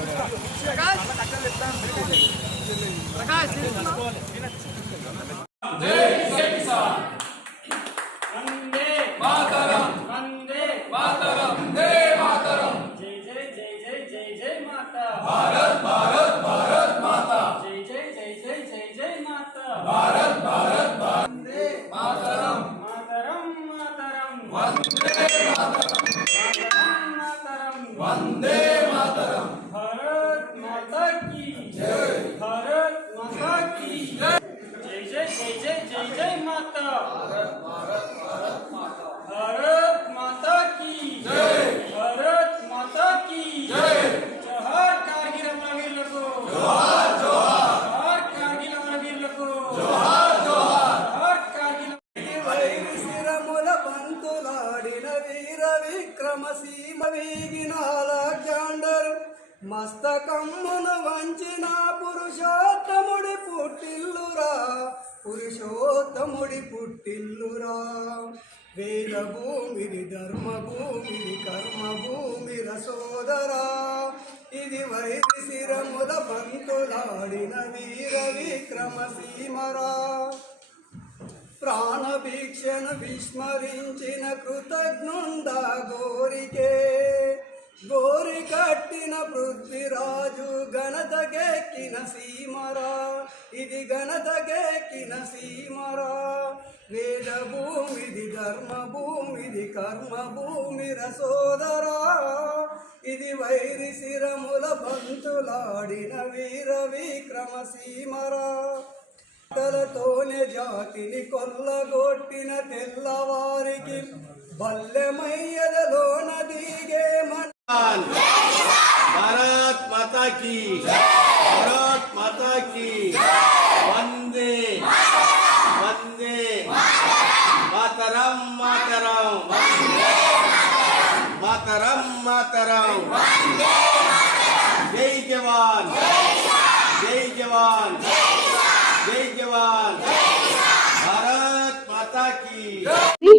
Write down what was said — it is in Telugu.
వందే వీర విక్రమ సీమ వీగిన మస్తకమ్మున వంచిన పురుషోత్తముడి పుట్టిల్లురా. పురుషోత్తముడి పుట్టిల్లురా. వేద భూమిది ధర్మ భూమిది కర్మ భూమిర సోదరా. ఇది వైద్య శిరముల పంతులాడిన వీర విక్రమ సీమరా ప్రాణభీక్షణ విస్మరించిన కృతజ్ఞుండ గోరికే. గోరి కట్టిన పృథ్వీరాజు ఘనతగెక్కిన సీమరా. ఇది ఘనతగెక్కిన సీమరా. వేద భూమిది ధర్మ భూమిది కర్మ భూమిర సోదరా ఇది వైరి శిరముల బంతులాడిన వీర విక్రమ సీమరా. తోనే జాతిని కొల్లగొట్టిన తెల్లవారికి బల్లెమయ్యలలోన దిగే మన్ భారత్ మాతాకి భారత్ మాతాకి వందే వందే మాతరం మాతరం మాతరం మాతరం జై జవాన్